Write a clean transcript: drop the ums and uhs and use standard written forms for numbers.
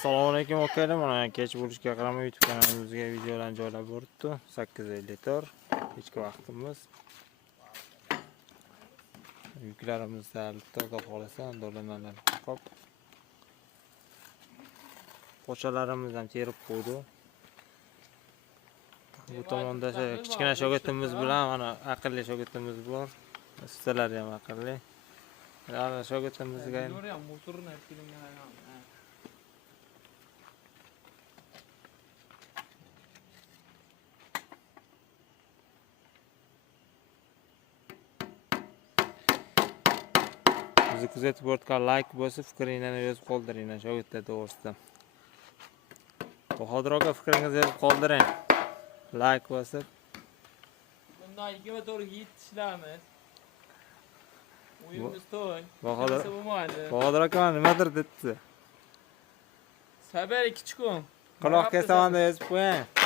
Assalomu alaykum akalar. Mana kech bo'lishiga qaramay YouTube kanalimizga videolarni joylab boribdi. 8:54 kechki vaqtimiz. Yuklarimizni Xudo xolasa do'lanalar qop. Pochalarimizni ham terib qo'ydi. Bu tomonda kichkina shogirdimiz bilan mana aqlli shogirdimiz bor. Ustalar ham aqlli. Mana shogirdimizga bizni kuzatib o'tgan like bosib, fikringizni yozib qoldiringlar shogirdlar to'g'risida. Bahodir aka fikringizni yozib qoldiring. Like bosib. Bundan 2 va 4 yetishlarmiz. Uyimiz to'y. Bahodir aka nimadir debdi. Sabr kichkum. Quloq kesaman deb yozib qo'ying.